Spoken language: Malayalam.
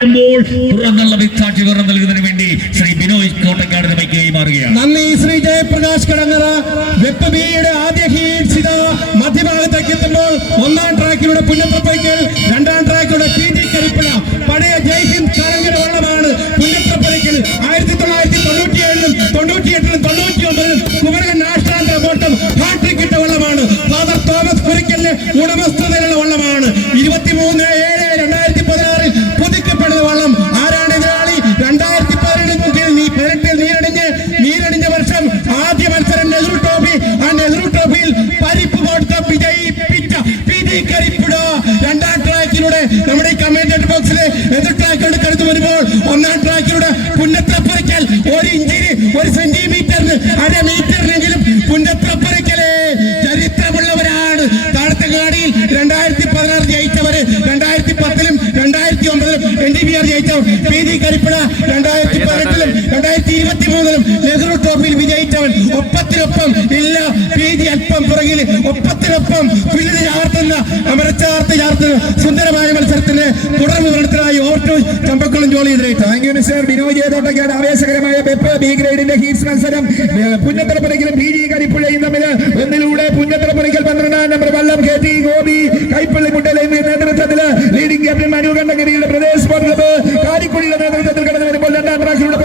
തുറന്നുള്ള വിത്താഴ്ച വിവരം നൽകുന്നതിന് വേണ്ടി ശ്രീ ബിനോയ് കോട്ടക്കാടിന് മൈക്കായി മാറുകയാണ്. നന്ദി ശ്രീ ജയപ്രകാശ് കടങ്ങറ. വെപ്പ് ബിയുടെ ആദ്യ ഹീറ്റ്സ് ഇതാ മധ്യഭാഗത്തേക്ക് എത്തുമ്പോൾ ഒന്നാം ട്രാക്കിലൂടെ പുന്നത്രപ്പയ്ക്കൽ, രണ്ടാം ട്രാക്കിലൂടെ PG കരിപ്പുഴ. പഴയ ജയ്ഹിന്ദ് കലങ്കര വള്ളമാണ് പുന്നത്രപ്പയ്ക്കൽ. 1997-ലും 98-ലും 99-ലും കുമരകൻ നാഷണൽ ബോട്ടം ഹാട്രിക് ഇട്ട വള്ളമാണ്. ഫാദർ തോമസ് കുരിക്കലിന്റെ ഉടമസ്ഥതയിലുള്ള വള്ളമാണ്. 23/7/2016 പുതുക്കപ്പെടുന്ന വള്ളം. ആരാണ് എതിരാളി? 2018 നീരണിഞ്ഞ വർഷം ആദ്യ മത്സരം നെഹ്റു ട്രോഫി. ആ നെഹ്റു ട്രോഫിയിൽ പരിപ്പ് കൊടുത്ത വിജയിപ്പിച്ച PG കരിപ്പുഴ. രണ്ടാം ട്രാക്കിലൂടെ നമ്മുടെ ഈ കമന്റേറ്റർ ബോക്സിലെ എതിർ ട്രാക്കിലൂടെ കടന്നു വരുമ്പോൾ ഒന്നാം ട്രാക്കിലൂടെ പുന്നത്രപ്പുരയ്ക്കൽ 1 ഇഞ്ചിന് 1 സെന്റിമീറ്ററിന് 1/2 മീറ്ററിനെങ്കിലും പുന്നത്രപ്പുരയ്ക്കലെ ചരിത്രമുള്ളവരാണ്. താഴത്തങ്ങാടിയിൽ 2016 ജയിച്ചവര്, 2010-ലും 2009-ലും NDBR ജയിച്ചവർ. PG കരിപ്പുഴ 2018-ലും 2023-ലും നെഹ്റു ട്രോഫിയിൽ വിജയിച്ചവൻ. ഒപ്പത്തിനൊപ്പം ഇല്ല PG അല്പം പുറകിൽ, ഒപ്പത്തിനൊപ്പം ഫില്ല് ചാർത്തുന്ന അമരച്ചാർത്ത് ചാർത്തുന്ന സുന്ദരമായ മത്സരത്തിന് തുടർ വിവരണത്തിനായി ഓർട്ടു ചമ്പക്കുളം ജോലി എതിരേറ്റു. Thank you mister Binoy Jayathottakkad. ആവേശകരമായ വെപ്പ് ബി ഗ്രേഡിന്റെ ഹീറ്റ്സ് മത്സരം പുന്നത്തറപ്പുരയ്ക്കലും PG കരിപ്പുഴയും തമ്മിൽ ഒന്നിലൂടെ പുന്നത്തറപ്പുരയ്ക്കൽ 12-ാം നമ്പർ വള്ളം KT ഗോപി കൈപ്പള്ളി മുട്ടലെ നേതൃത്വത്തിൽ ലീഡിംഗ് ക്യാപ്റ്റൻ മനു കണ്ടകരിയുടെ പ്രദേശ് സ്പോർട്സ് ക്ലബ്ബ് കാരിക്കുടിയുടെ നേതൃത്വത്തിൽ കടന്നു വരുമ്പോൾ രണ്ടാം ട്രാക്കിലൂടെ